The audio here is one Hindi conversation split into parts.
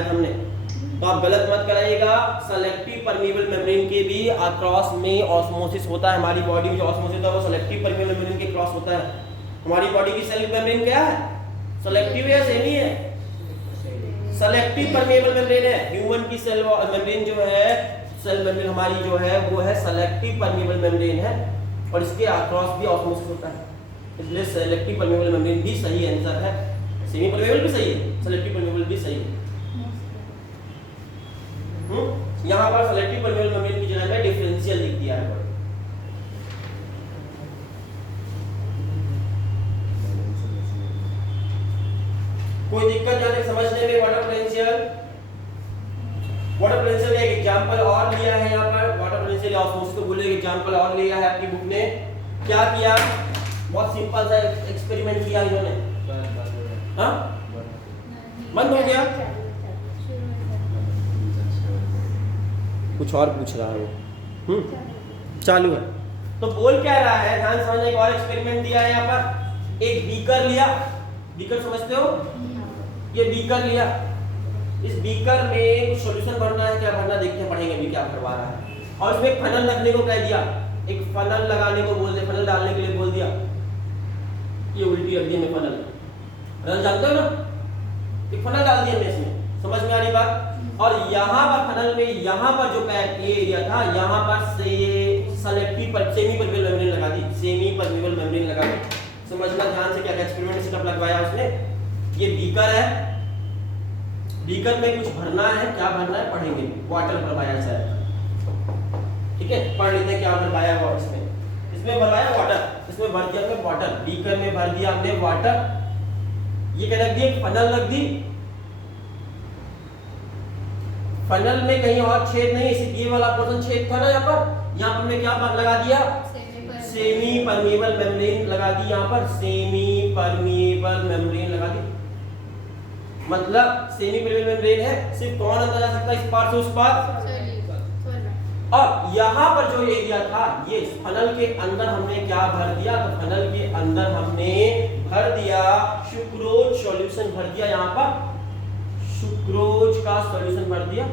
पढ़ाया था हमने, तो आप गलत मत कराइएगा। सेलेक्टिव परमेबल मेम्ब्रेन के भी क्रॉस में ऑस्मोसिस होता है। हमारी बॉडी में जो ऑस्मोसिस होता है वो सेलेक्टिव परमेबल मेम्ब्रेन के क्रॉस होता है। हमारी बॉडी की सेल मेम्ब्रेन क्या है, सेलेक्टिव या सेमी है? सेलेक्टिव परमेबल मेम्ब्रेन है। ह्यूमन की सेल मेम्ब्रेन जो है, सेल मेम्ब्रेन हमारी जो है वो है सेलेक्टिव परमेबल मेम्ब्रेन है, और इसके अक्रॉस भी ऑस्मोसिस होता है, इसलिए सेलेक्टिव परमेबल मेम्ब्रेन भी सही आंसर है। सेमी परमेबल भी सही है, सेलेक्टिव परमेबल भी सही है। यहाँ पर सेलेक्टिव परमेबल मेम्ब्रेन की जगह में डिफरेंशियल लिख दिया है। कोई दिक्कत यहाँ तक समझने में? वाटर पोटेंशियल, वाटर पोटेंशियल का एक एग्जांपल और लिया है यहाँ पर। वाटर पोटेंशियल ऑस्मोसिस को बोले एग्जांपल और लिया है आपकी बुक ने। क्या किया, बहुत सिंपल सा एक्सपेरिमेंट किया इन्होंने। हाँ, बंद हो गया, कुछ और पूछ रहा है वो। चालू है। तो बोल क्या रहा है, ध्यान समझने। एक और एक्सपेरिमेंट दिया है यहाँ पर। एक बीकर लिया, बीकर समझते हो, ये बीकर लिया, इस बीकर में कुछ सॉल्यूशन भरना है। क्या भरना देखते हैं, पढ़ेंगे अभी क्या करवा रहा है। और इसमें एक फनल रखने को कह दिया, एक फनल लगाने को बोल दिया, फनल डालने के लिए बोल दिया। ये उल्टी रख दी में फनल, फनल जानते हो ना, एक फनल डाल दिया हमने इसमें, समझ में आ रही बात। और यहाँ पर फनल में यहाँ पर जो पैक ये एरिया था, यहाँ पर से ये सेलेक्टिव पर सेमी परमेबल मेम्ब्रेन लगा दी, सेमी परमेबल मेम्ब्रेन लगा दी। समझना ध्यान से क्या क्या एक्सपेरिमेंट सेटअप लगवाया उसने। ये बीकर है, बीकर में कुछ भरना है, क्या भरना है पढ़ेंगे। वाटर भरवाया है, ठीक है, पढ़ लेते हैं क्या भरवाया हुआ इसमें। इसमें भरवाया वाटर, इसमें भर दिया हमने वाटर, बीकर में भर दिया हमने वाटर। ये क्या रख दी, फनल रख दी। फनल में कहीं और छेद नहीं, इसी ये वाला पोर्शन छेद था ना यहाँ पर। यहाँ पर हमने क्या लगा दिया, सेमी परमेबल मेम्ब्रेन लगा दी। यहाँ पर सेमी परमेबल मेम्ब्रेन लगा दी, मतलब सेमी परमेबल मेम्ब्रेन है, सिर्फ कौन अंदर जा सकता है, इस पार से उस पार। अब यहाँ पर जो एरिया था, ये फनल के अंदर हमने क्या भर दिया, तो फनल के अंदर हमने भर दिया सुक्रोज सॉल्यूशन भर दिया। यहाँ पर सुक्रोज का सॉल्यूशन भर दिया।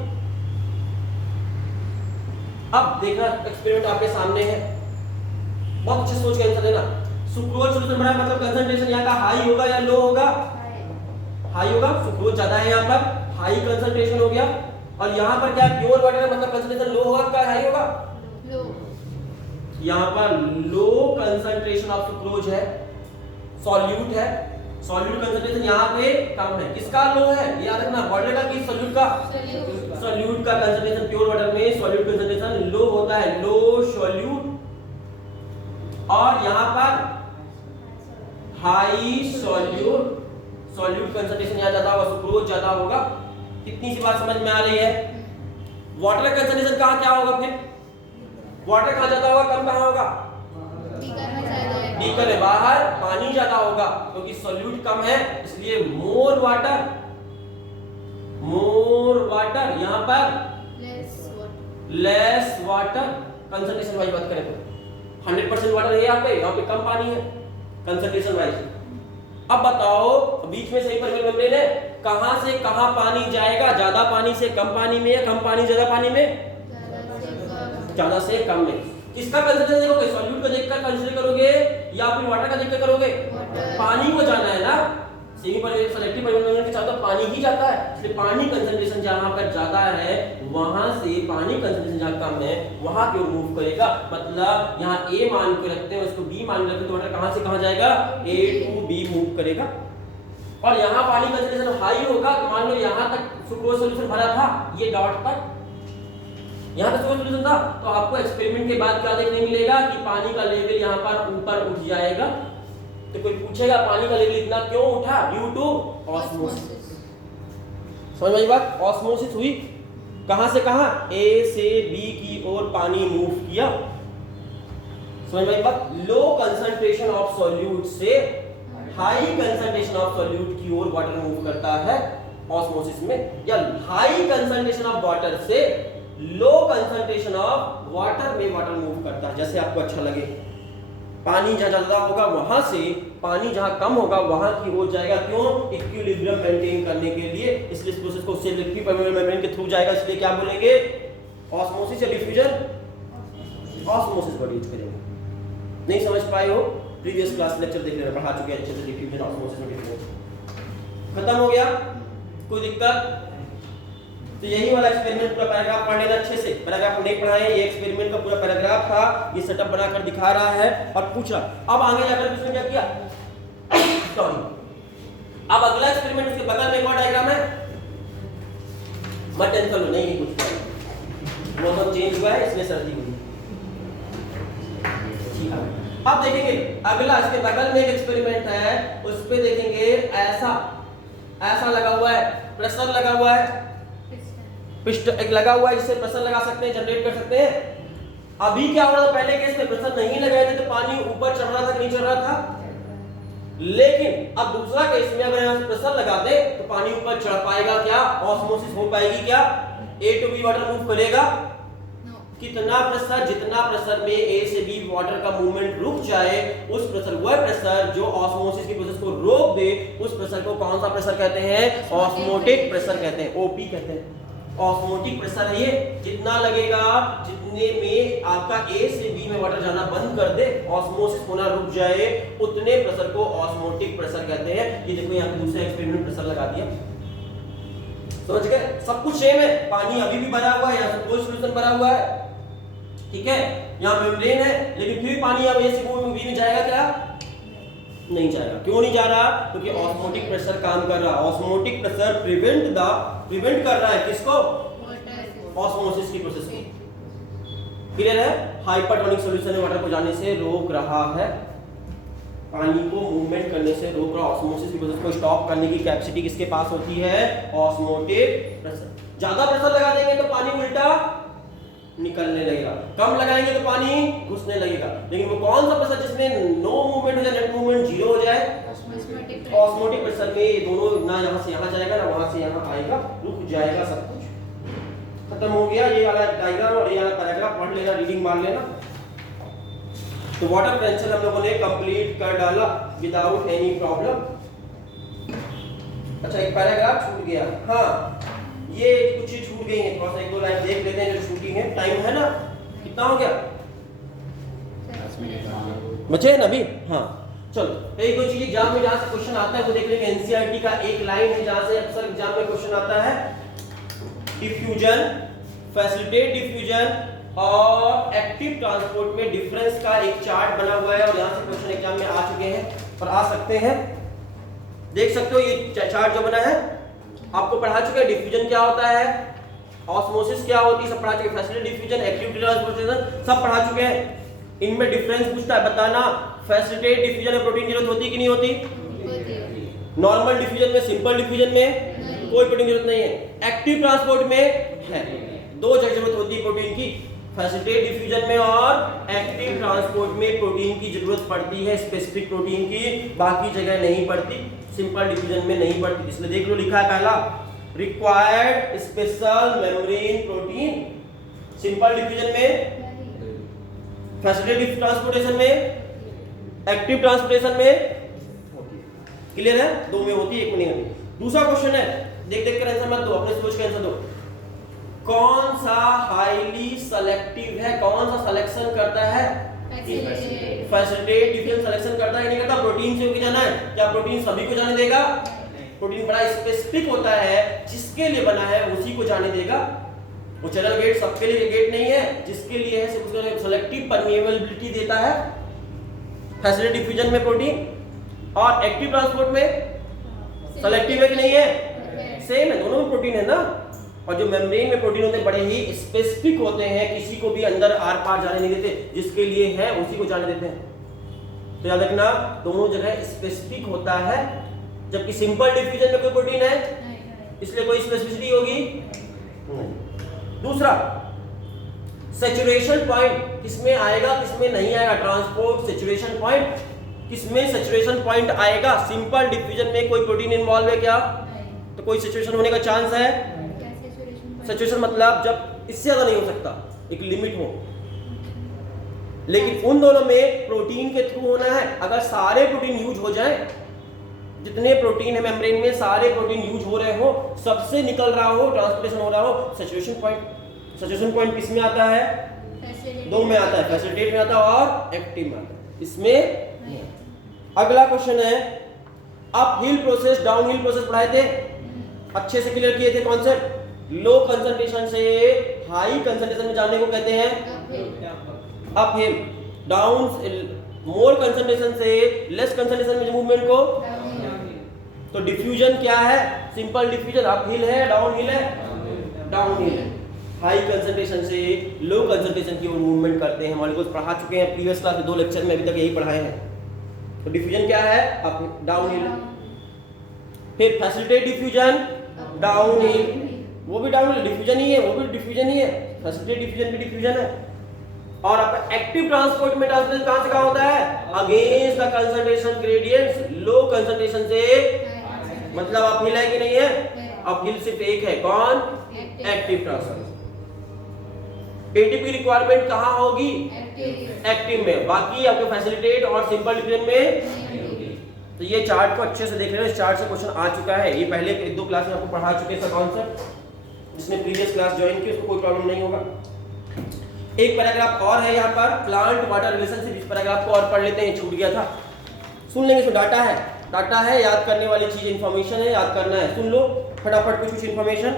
अब देखना एक्सपेरिमेंट आपके सामने है, बहुत अच्छे सोच के आंसर देना। सुक्रोज सॉल्यूशन भरा मतलब कंसंट्रेशन यहाँ का हाई होगा या लो होगा, हाई होगा। सुक्रोज ज्यादा है यहाँ पर, हाई कंसंट्रेशन हो गया। और यहाँ पर क्या प्योर वाटर है, मतलब कंसंट्रेशन लो होगा, क्या हाई होगा, लो। यहाँ पर लो कंसंट्रेशन ऑफ सुक्रोज है, सॉल्यूट है। सॉल्यूट कंसंट्रेशन यहाँ पे कम है, किसका लो है, याद रखना, वाटर का कि सॉल्यूट का, सॉल्यूट का कंसंट्रेशन प्योर वाटर में सॉल्यूट कंसंट्रेशन लो होता है, लो सॉल्यूट। और यहाँ पर हाई सॉल्यूट, सॉल्यूट कंसंट्रेशन यहाँ ज्यादा होगा, सुक्रोज ज्यादा होगा। कितनी सी बात समझ में आ रही है। वाटर कंसंट्रेशन कहाँ क्या होगा, फिर वाटर कहाँ ज्यादा होगा, कम कहाँ होगा, बीकर में बाहर पानी ज्यादा होगा, क्योंकि सॉल्यूट कम है, इसलिए मोर वाटर, मोर वाटर। यहाँ पर लेस वाटर कंसंट्रेशन वाइज बात करें तो 100% वाटर है यहाँ पे कम पानी है कंसंट्रेशन वाइज। अब बताओ बीच में सही परमेबल मेम्ब्रेन है, कहां से कहां पानी जाएगा, ज्यादा पानी से कम पानी में या कम पानी ज्यादा पानी में, ज्यादा से कम में। किसका कंसीडर करोगे, सॉल्यूट को देखकर कंसीडर करोगे या फिर वाटर का देखकर करोगे, पानी को जाना है ना। Semi permeable selective permeable membrane के साथ तो पानी ही जाता है, इसलिए पानी कंसंट्रेशन जहां पर ज्यादा है वहां से पानी कंसंट्रेशन जहां कम है वहां की ओर मूव करेगा। मतलब यहां ए मान के रखते हैं, उसको बी मान के रखते हैं, तो वाटर कहां से कहां जाएगा, ए टू बी मूव करेगा। और यहाँ पानी कंसंट्रेशन हाई होगा, तो मान लो यहाँ तक सुक्रोज सॉल्यूशन भरा था, ये डॉट तक यहाँ तक सुक्रोज सॉल्यूशन था, तो आपको एक्सपेरिमेंट के बाद क्या देखने मिलेगा कि पानी का लेवल यहाँ पर ऊपर उठ जाएगा। तो कोई पूछेगा पानी का लेवल इतना क्यों उठा, ड्यू टू ऑस्मोसिस। समझ में आई बात, ऑस्मोसिस हुई, कहां से कहां, ए से बी की ओर पानी मूव किया। समझ में आई बात, लो कंसंट्रेशन ऑफ सॉल्यूट से हाई कंसंट्रेशन ऑफ सॉल्यूट की ओर वाटर मूव करता है ऑस्मोसिस में, या हाई कंसंट्रेशन ऑफ वाटर से लो कंसंट्रेशन ऑफ वाटर में वाटर मूव करता है, जैसे आपको अच्छा लगे। पानी जहाँ ज़्यादा होगा वहां से पानी जहाँ कम होगा वहां की ओर जाएगा। क्यों? इक्विलिब्रियम मेंटेन करने के लिए। इसलिए इस प्रोसेस को सेलेक्टिव परमेबल मेम्ब्रेन के थ्रू जाएगा, इसलिए क्या बोलेंगे? ऑस्मोसिस या डिफ्यूजन? ऑस्मोसिस वर्ड यूज करेंगे। नहीं समझ पाए हो? प्रीवियस क्लास लेक्चर देख लेना, पढ़ा चुके हैं अच्छे से डिफ्यूजन, ऑस्मोसिस और डिफ्यूजन। खत्म हो गया? कोई दिक्कत? तो यही वाला एक्सपेरिमेंट पूरा पैराग्राफ पढ़ लेना अच्छे से। पैराग्राफ नहीं पढ़ा है, ये एक्सपेरिमेंट का पूरा पैराग्राफ था, ये सेटअप बनाकर दिखा रहा है और पूछ रहा। अब आगे जाकर उसने क्या किया? सॉरी, अब अगला एक्सपेरिमेंट उसके बगल में एक और डायग्राम है, मत टेंशन लो, नहीं कुछ नहीं, मौसम चेंज हुआ है इसलिए सर्दी हुई। अब देखेंगे अगला, इसके बगल में एक एक्सपेरिमेंट है, उस पे देखेंगे ऐसा लगा हुआ है, प्रेशर लगा हुआ है, पिस्टन एक लगा हुआ है जिससे प्रेशर लगा सकते हैं, जनरेट कर सकते हैं। अभी क्या हो रहा था? पहले केस में प्रेशर नहीं लगाए थे तो पानी ऊपर चढ़ रहा था कि नहीं चढ़ रहा था? लेकिन अब दूसरा केस में अगर यहां से प्रेशर लगा दे तो पानी ऊपर चढ़ पाएगा क्या? ऑस्मोसिस हो पाएगी क्या? A to B water move करेगा? कितना प्रेशर? जितना प्रेशर में A से B वाटर का मूवमेंट रुक जाए, उस प्रेशर, वह प्रेशर जो ऑस्मोसिस की प्रोसेस को रोक दे, उस प्रेशर को कौन सा प्रेशर कहते हैं? ऑस्मोटिक प्रेशर कहते हैं, OP कहते हैं। ऑस्मोटिक प्रेशर है ये। कितना लगेगा? जितने में आपका A से B में वाटर जाना बंद कर दे, ऑस्मोसिस होना रुक जाए, उतने प्रेशर को ऑस्मोटिक प्रेशर कहते हैं। ये देखो यहाँ पे दूसरे एक्सपेरिमेंट प्रेशर लगा दिया, समझ गए? सब कुछ सेम है, पानी अभी भी भरा हुआ है, यहाँ से कोई सॉल्यूशन भरा हुआ है, ठीक है? यहाँ मेम्ब्रेन है, लेकिन फिर पानी अब A से B में जाएगा क्या? नहीं जाएगा। क्यों नहीं जा रहा? क्योंकि ऑस्मोटिक प्रेशर काम कर रहा है। ऑस्मोटिक प्रेशर प्रिवेंट कर रहा है किसको? ऑस्मोसिस की प्रोसेस को। क्लियर है? हाइपरटोनिक सॉल्यूशन में वाटर को जाने से रोक रहा है, पानी को मूवमेंट करने से रोक रहा। ऑस्मोसिस की प्रोसेस को स्टॉप करने की कैपेसिटी किसके पास होती है? Osmotic pressure. ज्यादा प्रेशर लगा देंगे तो पानी उल्टा निकलने लगेगा, कम लगाएंगे तो पानी घुसने लगेगा। लेकिन वो कौन सा प्रेशर जिसमें नो मूवमेंट हो जाए, नेट मूवमेंट जीरो हो जाए? ऑस्मोटिक प्रेशर में ये दोनों ना यहाँ से यहाँ जाएगा ना वहां से यहाँ आएगा, रुक जाएगा सब कुछ। खत्म हो गया ये वाला डायग्राम और ये वाला पैराग्राफ पढ़ लेना, रीडिंग मार लेना। तो वाटर पोटेंशियल हम लोगों ने कंप्लीट कर डाला विदाउट एनी प्रॉब्लम। अच्छा, एक पैराग्राफ छूट गया। हाँ, ये कुछ चीज छूट गई है, थोड़ा सा एक दो लाइन देख लेते हैं जो छूटी है। टाइम है ना? कितना हो गया? बचे हैं ना अभी? हाँ, चलो एक दो चीज एग्जाम में जहां से क्वेश्चन आता है वो देख लेंगे। एनसीईआरटी का एक लाइन है जहां से अक्सर एग्जाम में क्वेश्चन आता है, डिफ्यूजन, फैसिलिटेट डिफ्यूजन और एक्टिव ट्रांसपोर्ट में डिफरेंस का एक चार्ट बना हुआ है और यहां से क्वेश्चन एग्जाम में आ चुके हैं और आ सकते हैं। देख सकते हो ये चार्ट जो बना है, आपको पढ़ा चुके हैं डिफ्यूजन क्या होता है, ऑस्मोसिस क्या होती है, सब पढ़ा चुके हैं। फैसिलिटेट डिफ्यूजन, एक्टिव ट्रांसपोर्टेशन सब पढ़ा चुके हैं। इनमें डिफरेंस पूछता है, बताना फैसिलिटेट डिफ्यूजन में प्रोटीन जरूरत होती कि नहीं होती? नॉर्मल डिफ्यूजन में, सिंपल डिफ्यूजन में कोई प्रोटीन जरूरत नहीं है। एक्टिव ट्रांसपोर्ट में है, दो जगह जरूरत होती है प्रोटीन की, फैसिलिटेट डिफ्यूजन में और एक्टिव ट्रांसपोर्ट में प्रोटीन की जरूरत पड़ती है, स्पेसिफिक प्रोटीन की, बाकी जगह नहीं पड़ती, सिंपल डिफ्यूजन में नहीं पड़ती। इसलिए देख लो लिखा है पहला, required special membrane protein, simple diffusion में, फैसिलिटेटिव ट्रांसपोर्टेशन में, एक्टिव ट्रांसपोर्टेशन में। क्लियर है? दो में होती है, एक में नहीं होती। दूसरा क्वेश्चन है, देख देख कर आंसर मत दो, अपने सोच के आंसर दो। कौन सा हाईली सेलेक्टिव है, कौन सा सिलेक्शन करता है? फैसिलिटेट डिफ्यूजन सिलेक्शन करता है कि नहीं करता? प्रोटीन से होके जाना है, क्या प्रोटीन सभी को जाने देगा? प्रोटीन बड़ा स्पेसिफिक होता है, जिसके लिए बना है उसी को जाने देगा। वो चैनल गेट सबके लिए गेट नहीं है, जिसके लिए है उसको सेलेक्टिव परमिएबिलिटी देता है फैसिलिटेट डिफ्यूजन में प्रोटीन। और एक्टिव ट्रांसपोर्ट में सेलेक्टिव है कि नहीं है? सेम है, दोनों में प्रोटीन है ना। और जो मेम्ब्रेन में प्रोटीन होते हैं बड़े ही स्पेसिफिक होते हैं, किसी को भी अंदर आर पार जाने नहीं देते, जिसके लिए है उसी को जाने देते हैं। तो याद रखना, दोनों जगह स्पेसिफिक होता है, जबकि सिंपल डिफ्यूजन में कोई प्रोटीन है इसलिए कोई स्पेसिफिसिटी होगी नहीं। दूसरा, सैचुरेशन पॉइंट किसमें आएगा किसमें नहीं आएगा? ट्रांसपोर्ट सैचुरेशन पॉइंट किसमें सैचुरेशन पॉइंट आएगा? सिंपल डिफ्यूजन में कोई प्रोटीन इन्वॉल्व है क्या? तो कोई सैचुरेशन होने का चांस है? सैचुरेशन मतलब जब इससे ज्यादा नहीं हो सकता, एक लिमिट हो। लेकिन उन दोनों में प्रोटीन के थ्रू होना है। अगर सारे प्रोटीन यूज हो जाए, जितने प्रोटीन है मेम्ब्रेन में सारे प्रोटीन यूज हो रहे हो, सबसे निकल रहा हो, ट्रांसपोर्टेशन हो रहा हो, सैचुरेशन पॉइंट। सैचुरेशन पॉइंट किस में आता है? दो में आता है, फैसिलिटेट में आता है और एक्टिव में आता है, इसमें। अगला क्वेश्चन है, up hill process down hill process पढ़ाए थे, अच्छे से क्लियर किए थे कॉन्सेप्ट। लो कंसंट्रेशन से हाई कंसंट्रेशन में जाने को कहते हैं अप हिल, डाउन मोर कंसंट्रेशन से लेस कंसंट्रेशन में मूवमेंट को। तो डिफ्यूजन क्या है? सिंपल डिफ्यूजन, अप हिल है डाउन हिल है, डाउन हिल है। हाई कंसंट्रेशन से लो कंसंट्रेशन की ओर मूवमेंट करते हैं। मॉलिक्यूल्स पढ़ा चुके हैं प्रीवियस क्लास में, 2 लेक्चर में अभी तक यही पढ़ाए हैं। तो डिफ्यूजन क्या है? Up down hill. फिर फैसिलिटेट डिफ्यूजन डाउन हिल, वो भी डाउन हिल, डिफ्यूजन ही है, वो भी डिफ्यूजन ही है, फैसिलिटेट डिफ्यूजन भी डिफ्यूजन है। और आपका एक्टिव ट्रांसपोर्ट में ट्रांसपोर्टेशन कहां से कहां होता है? Against the concentration gradients, low concentration से, मतलब अप हिल है कि नहीं है? अप हिल सिर्फ एक है, कौन? Active transport. एटीपी की रिक्वायरमेंट कहां होगी? एक्टिव में, बाकी आपके फैसिलिटेट और सिंपल डिफ्यूजन में। तो ये चार्ट को अच्छे से देख रहे हो, इस चार्ट से क्वेश्चन आ चुका है, ये पहले 1-2 क्लास में आपको पढ़ा चुके हैं कॉन्सेप्ट, जिसने प्रीवियस क्लास ज्वाइन की उसको कोई प्रॉब्लम नहीं होगा। एक पैराग्राफ और है यहाँ पर, प्लांट वाटर रिलेशनशिप, इस पैराग्राफ को और पढ़ लेते हैं, छूट गया था, सुन लेंगे। इसमें डाटा है, डाटा है, याद करने वाली चीज इंफॉर्मेशन है, याद करना है, सुन लो फटाफट कुछ इंफॉर्मेशन।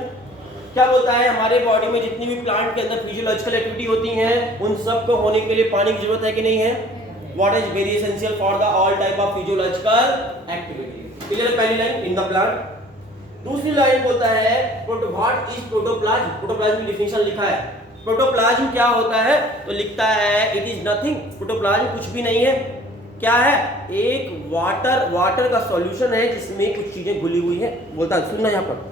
क्या बोलता है? हमारे बॉडी में जितनी भी प्लांट के अंदर फिजियोलॉजिकल एक्टिविटी होती है, उन सब को होने के लिए पानी की जरूरत है कि नहीं है? What is very essential for the all type of physiological activity? Clear है पहली लाइन, इन द प्लांट। दूसरी लाइन बोलता है व्हाट इज प्रोटोप्लाज्म। प्रोटोप्लाज्म की डिफिनेशन लिखा है। प्रोटोप्लाज्म क्या होता है? तो लिखता है इट इज नथिंग, प्रोटोप्लाज्म कुछ भी नहीं है। क्या है? एक वाटर का सॉल्यूशन है जिसमें कुछ चीजें घुली हुई है। बोलता है, सुनना यहाँ पर,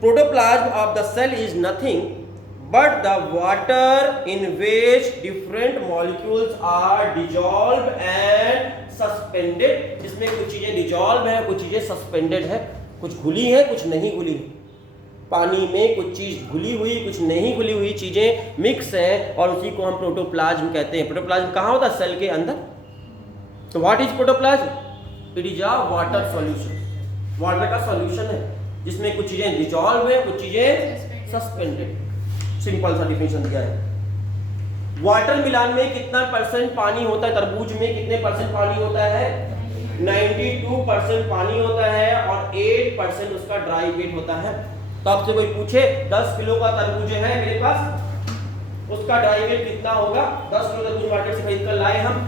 protoplasm of the cell is nothing but the water in which different molecules are dissolved and suspended, जिसमें कुछ चीजें डिजॉल्व है, कुछ चीजें सस्पेंडेड है, कुछ घुली है, कुछ नहीं घुली। पानी में कुछ चीज घुली हुई, कुछ नहीं घुली हुई चीजें मिक्स है, और उसी को हम प्रोटोप्लाज्म कहते हैं। प्रोटोप्लाज्म कहाँ होता है? सेल के अंदर। तो what is protoplasm? It is a water solution, water का सॉल्यूशन है जिसमें कुछ चीजें डिजॉल्व है, कुछ चीजें सस्पेंडेड। सिंपल सा डिफिनेशन दिया है। वाटर मिलान में कितना % पानी होता है? तरबूज में कितने % पानी होता है? 92% पानी होता है और 8% उसका ड्राई वेट होता है। तो आपसे कोई पूछे 10 किलो का तरबूज है मेरे पास, उसका ड्राई वेट कितना होगा? 10 किलो तरबूज मार्केट से खरीद कर लाए हम,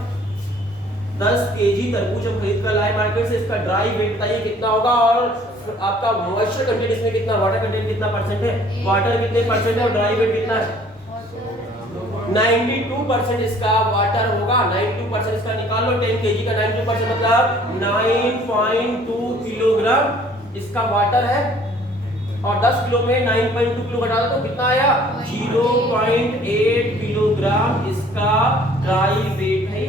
10 केजी तरबूज हम खरीद कर लाए मार्केट से, इसका ड्राई वेट बताइए कितना होगा, और आपका मॉइस्चर कंटेंट इसमें कितना, वाटर कंटेंट कितना % है, वाटर कितने % है और ड्राई वेट कितना है? 92% इसका वाटर होगा। 92% इसका निकाल लो, 10 केजी का 92% मतलब 9.2 किलोग्राम इसका वाटर है, और 10 किलो में 9.2 किलो घटा दो तो कितना आया? 0.8 किलोग्राम इसका ड्राई वेट है।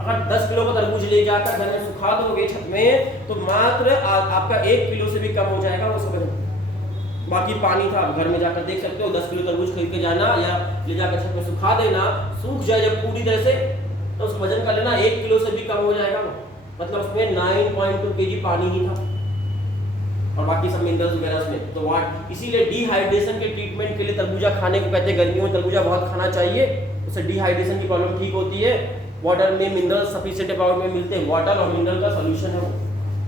अगर 10 किलो का तरबूज ले जाकर घर में सुखा दोगे छत में, तो मात्र आपका 1 किलो से भी कम हो जाएगा वो सब। बाकी पानी था, घर में जाकर देख सकते हो, 10 किलो तरबूज खरीद के जाना या ले जाकर छत में सुखा देना, सूख जाए जब पूरी तरह से, तो उसका वजन कर लेना, 1 किलो से भी कम हो जाएगा वो, मतलब उसमें 9.2 केजी पानी ही था, और बाकी सब मिनरल्स वगैरह उसमें। तो वाट इसीलिए डिहाइड्रेशन के ट्रीटमेंट के लिए तरबूजा खाने को कहते हैं। गर्मियों में तरबूजा बहुत खाना चाहिए, उससे डिहाइड्रेशन की प्रॉब्लम ठीक होती है। वाटर में मिनरल सफिशिएंट अमाउंट में मिलते हैं, वाटर और मिनरल का सॉल्यूशन है वो,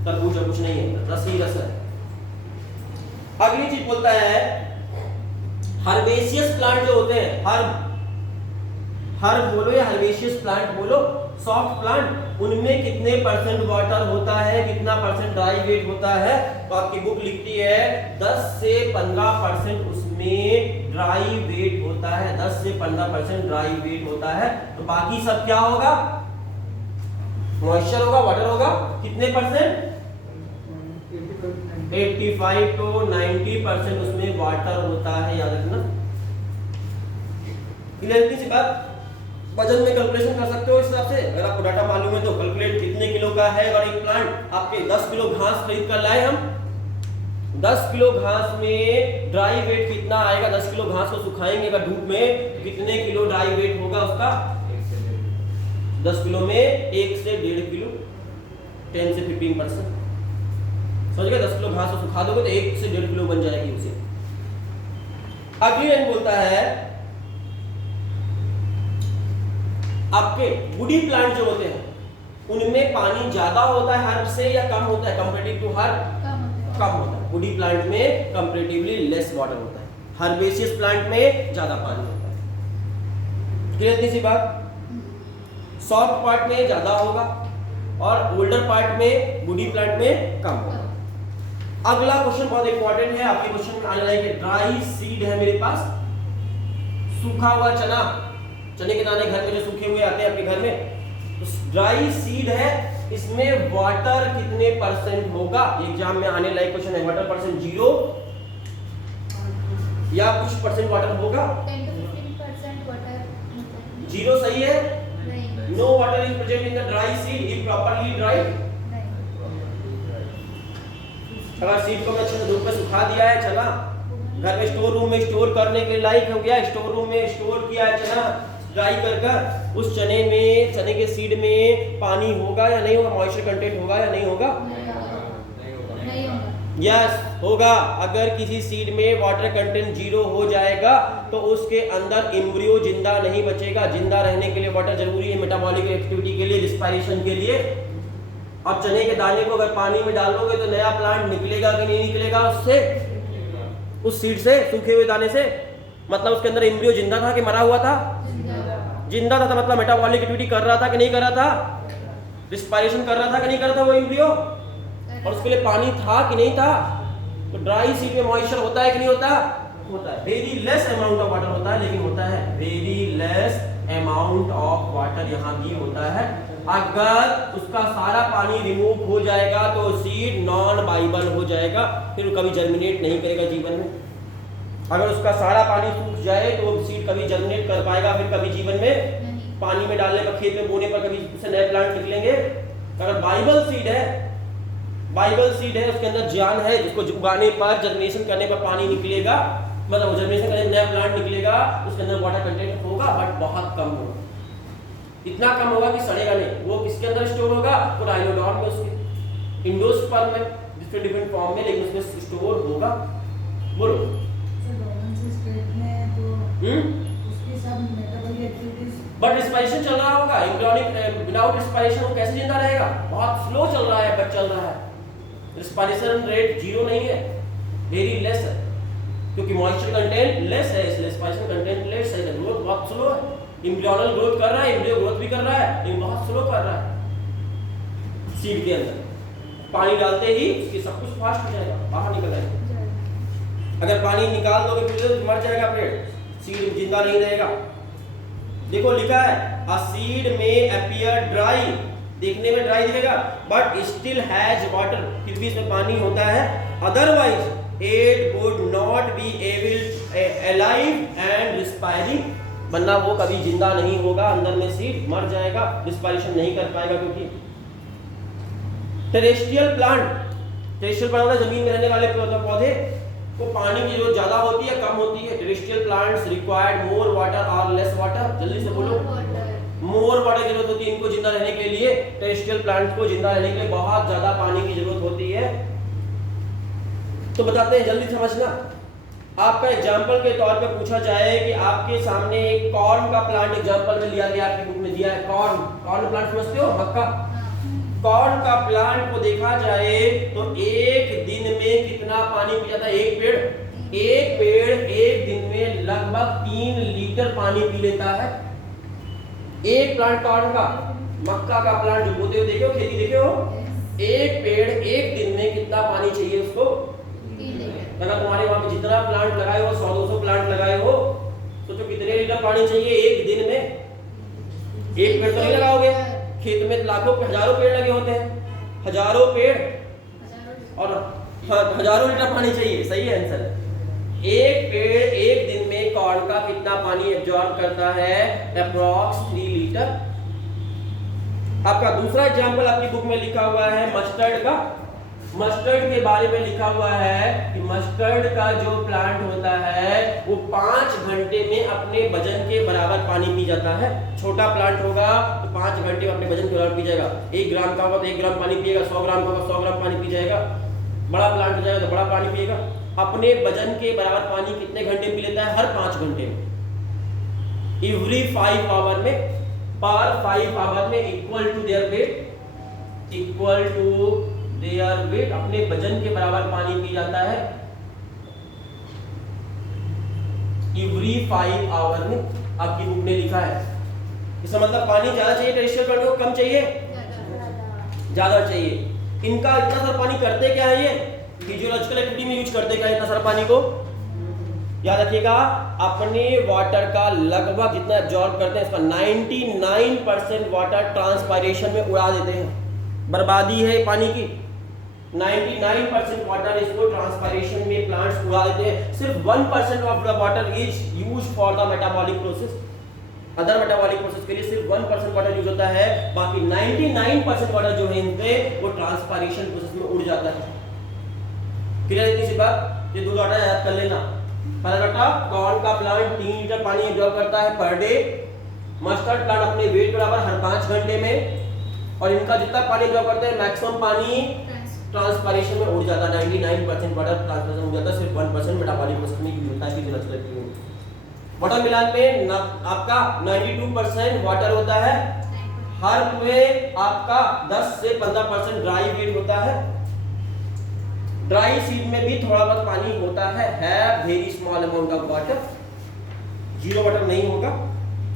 तरबूजा कुछ नहीं है, रस ही रस है। अगली चीज बोलता है हर्बेशियस प्लांट जो होते हैं, हर्ब बोलो या हर्बेशियस प्लांट बोलो, सॉफ्ट प्लांट, उनमें कितने % वाटर होता है, कितना % ड्राई वेट होता है? तो आपकी बुक लिखती है 10 से 15% उसमें ड्राई वेट होता है, 10 से 15% ड्राई वेट होता है। तो बाकी सब क्या होगा? मॉइस्चर होगा, वाटर होगा। कितने %? 85 to 90% उसमें वाटर होता है, याद रखना। क्लियर सी बात? वजन में कैलकुलेशन कर सकते हो इस हिसाब से, अगर आपको डाटा मालूम है तो कैलकुलेट कितने किलो का है। अगर एक प्लांट आपके 10 किलो घास खरीद कर लाए हम, 10 किलो घास में ड्राई वेट कितना आएगा? 10 किलो घास को सुखाएंगे अगर धूप में, कितने किलो ड्राई वेट होगा उसका? 10 किलो में 1 से 1.5 किलो, 10 से 15%। समझ गए? 10 किलो घास को सुखा दोगे तो 1 से 1.5 किलो बन जाएगी उसे। अगली लाइन बोलता है आपके वुडी प्लांट जो होते हैं उनमें पानी ज्यादा होता है हर्ब से या कम होता है? कंपैरेटिव टू हर्ब कम होता है। वुडी प्लांट में कंपैरेटिवली लेस वाटर होता है, हर्बेशियस प्लांट में ज्यादा पानी होता है। क्लियर इतनी सी बात? सॉफ्ट पार्ट में ज्यादा होगा और ओल्डर पार्ट में वुडी प्लांट में कम होगा। अगला क्वेश्चन बहुत इंपॉर्टेंट है, आपके क्वेश्चन में आने लगे। ड्राई सीड है मेरे पास, सूखा हुआ चना, चने के दाने घर में जो सूखे हुए आते हैं आपके घर में, तो ड्राई सीड है, इसमें वाटर कितने परसेंट होगा? एग्जाम में आने लायक क्वेश्चन है। वाटर परसेंट 0 या कुछ परसेंट वाटर होगा? 10 to 15% वाटर। 0 सही है? नहीं। No water is present in the dry seed if properly dried. अगर सीड को मैं अच्छे से धूप में सुखा दिया है चना, घर में स्टोर रूम में स्टोर करने के लायक हो गया, स्टोर रूम में स्टोर किया है चना ड्राई कर, उस चने में, चने के सीड में पानी होगा या नहीं होगा? मॉइस्चर कंटेंट होगा या नहीं होगा? नहीं होगा। यस होगा। अगर किसी सीड में वाटर कंटेंट 0 हो जाएगा तो उसके अंदर एम्ब्रियो जिंदा नहीं बचेगा। जिंदा रहने के लिए वाटर जरूरी है, मेटाबॉलिक एक्टिविटी के लिए, रिस्पायरेशन के लिए। अब चने के दाने को अगर पानी में डालोगे तो नया प्लांट निकलेगा कि नहीं निकलेगा उससे, उस सीड से, सूखे हुए दाने से? मतलब उसके अंदर एम्ब्रियो जिंदा था कि मरा हुआ था? जिंदा था, मतलब मेटाबॉलिक एक्टिविटी कर रहा था कि नहीं कर रहा था? रिस्पायरेशन कर रहा था कि नहीं कर रहा था वो एम्ब्रियो? और उसके लिए पानी था कि नहीं था? तो ड्राई सीड में मॉइस्चर होता है कि नहीं होता? होता है। Very less amount of water होता है, लेकिन होता है। Very less amount of water यहाँ भी होता है। अगर उसका सारा पानी रिमूव हो जाएगा तो सीड नॉन वाइबल हो जाएगा, फिर वो कभी जर्मिनेट नहीं करेगा जीवन में। अगर उसका सारा पानी सूख जाए तो वो सीड कभी जर्मिनेट कर पाएगा फिर कभी जीवन में? पानी में डालने पर, खेत में बोने पर कभी उससे नए प्लांट निकलेंगे? अगर बाइबल सीड है, बाइबल सीड है, उसके अंदर जान है, जिसको उगाने पर, जर्मिनेशन करने पर पानी निकलेगा, मतलब जर्मिनेशन करने पर नया प्लांट निकलेगा, उसके अंदर वाटर कंटेंट होगा बट बहुत कम होगा। इतना कम होगा कि सड़ेगा नहीं। वो किसके अंदर स्टोर होगा? तो राइनोडॉन में, उसके इंडोस्पर्म में, डिफरेंट फॉर्म में, लेकिन उसमें स्टोर होगा। बोलो बट रिस्पायरेशन चल रहा होगा। एम्ब्रियोनिक विदाउट रिस्पायरेशन वो कैसे जिंदा रहेगा? बहुत स्लो चल रहा है, बट चल रहा है। रिस्पायरेशन रेट 0 नहीं है, वेरी लेस है, क्योंकि मॉइस्चर कंटेंट लेस है, इसलिए रिस्पायरेशन कंटेंट लेस है। ग्रोथ बहुत स्लो है, एम्ब्रियोनल ग्रोथ कर रहा है, एम्ब्रियो ग्रोथ भी कर रहा है, लेकिन बहुत स्लो कर रहा है। सीड के अंदर पानी डालते ही उसकी सब कुछ फास्ट हो जाएगा, बाहर निकल जाएगा। अगर पानी निकाल दोगे फिर तो मर जाएगा पेड़, सीड जिंदा नहीं रहेगा। देखो लिखा है अ सीड में अपीयर ड्राई, देखने में ड्राई दिखेगा बट स्टिल हैज वाटर, फिर भी इसमें पानी होता है। Otherwise it would not be able alive and respiring, वरना वो कभी जिंदा नहीं होगा, अंदर में सीड मर जाएगा, रिस्पायरेशन नहीं कर पाएगा। क्योंकि टेरेस्ट्रियल प्लांट, टेरेस्ट्रियल प्लांट जमीन में रहने वाले पौधे को पानी की जरूरत ज्यादा होती है कम होती है? Terrestrial plants required more water और लेस वाटर? जल्दी से बोलो। मोर वाटर की जरूरत होती है इनको जिंदा रहने के लिए। टेरेस्ट्रियल प्लांट्स को जिंदा रहने के लिए बहुत ज्यादा पानी की जरूरत होती है। तो बताते हैं, जल्दी समझना। आपका एग्जाम्पल के तौर पे पूछा जाए कि आपके सामने एक कॉर्न का प्लांट एग्जाम्पल में लिया गया, आपकी बुक में दिया है। कॉर्न प्लांट समझते हो? मक्का। कॉर्न का प्लांट को देखा जाए तो एक दिन में कितना पानी पी जाता है? एक पेड़ एक दिन में लगभग 3 लीटर पानी पी लेता है। एक प्लांट कॉर्न का, मक्का का प्लांट जो बोते हो, देखे हो, खेती देखे हो? एक पेड़ एक दिन में कितना पानी चाहिए उसको? अगर तुम्हारे वहां पे जितना प्लांट लगाए हो, 100-200 प्लांट लगाए हो, सोचो कितने लीटर पानी चाहिए एक दिन में? एक पेड़ तो नहीं लगाओगे, खेत में लाखों हजारों पेड़ लगे होते हैं, हजारों पेड़ और हजारों लीटर पानी चाहिए। सही है आंसर। एक पेड़ एक दिन में कॉर्न का कितना पानी एब्जॉर्ब करता है? Approx 3 litre. आपका दूसरा एग्जांपल आपकी बुक में लिखा हुआ है मस्टर्ड का। मस्टर्ड के बारे में लिखा हुआ है कि मस्टर्ड का जो प्लांट होता है वो 5 घंटे में अपने वजन के बराबर पानी पी जाता है। छोटा प्लांट होगा तो 5 घंटे में अपने वजन के बराबर पी जाएगा। 1 ग्राम का होगा तो 1 ग्राम पानी पिएगा, 100 ग्राम का होगा 100 ग्राम पानी पी जाएगा। बड़ा प्लांट हो जाएगा तो बड़ा पानी पिएगा। अपने वजन के बराबर पानी कितने घंटे में पी लेता है? हर 5 घंटे में। एवरी 5 आवर में, पर 5 आवर में इक्वल टू देयर वेट अपने वजन के बराबर पानी पी जाता है एवरी 5 आवर में। आपकी बुक में लिखा है। इसका मतलब पानी ज्यादा चाहिए टेरेस्ट्रियल प्लांट को, कम चाहिए? ज्यादा चाहिए। इनका इतना सारा पानी करते क्या है? ये फिजियोलॉजिकल एक्टिविटी में यूज करते क्या है इतना सारा पानी को? याद रखिएगा, अपने वाटर का लगभग जितना एब्जॉर्ब करते हैं इसका 99% वाटर ट्रांसपायरेशन में उड़ा देते हैं। बर्बादी है पानी की। 99% वाटर इसको ट्रांसपायरेशन में प्लांट्स उड़ा देते हैं। सिर्फ 1% of the water is used for the metabolic process. Other metabolic process के लिए सिर्फ 1% वाटर यूज होता है, बाकी 99% वाटर जो है इनके वो ट्रांसपायरेशन प्रोसेस में उड़ जाता है। क्लियर है? इतनी सी बात। ये 2 डाटा याद कर लेना। पहला डाटा, कॉर्न का प्लांट 3 लीटर पानी एब्जॉर्ब करता है पर डे। मस्टर्ड प्लांट अपने वेट बराबर हर 5 घंटे में, और इनका जितना पानी एब्जॉर्ब करते हैं मैक्सिमम पानी ट्रांसपायरेशन में उड़ जाता है। 99% वाटर ट्रांसपायरेशन उड़ जाता है, सिर्फ 1% मेटाबॉलिक प्रोसेस में यूज होता है फिजियोलॉजिकल एक्टिविटी। वाटरमेलन में आपका 92% वाटर होता है, हर में आपका 10 से 15% ड्राई वेट होता है। ड्राई सीड में भी थोड़ा बहुत पानी होता है very small amount of water, 0 water नहीं होगा।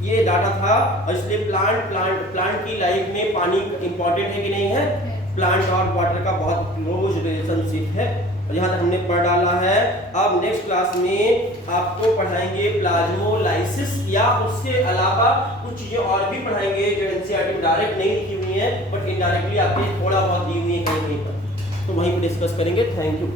ये डाटा था। और इसलिए प्लांट की लाइफ में पानी इंपॉर्टेंट है कि नहीं है? प्लांट और वाटर का बहुत क्लोज रिलेशनशिप है, और यहाँ तक हमने पढ़ डाला है। अब नेक्स्ट क्लास में आपको पढ़ाएंगे प्लाज्मोलाइसिस, या उसके अलावा कुछ चीजें और भी पढ़ाएंगे जो एनसीईआरटी में डायरेक्ट नहीं लिखी हुई है बट इनडायरेक्टली आपके थोड़ा बहुत दी हुई है कहीं कहीं पर, तो वहीं पर डिस्कस करेंगे। Thank you.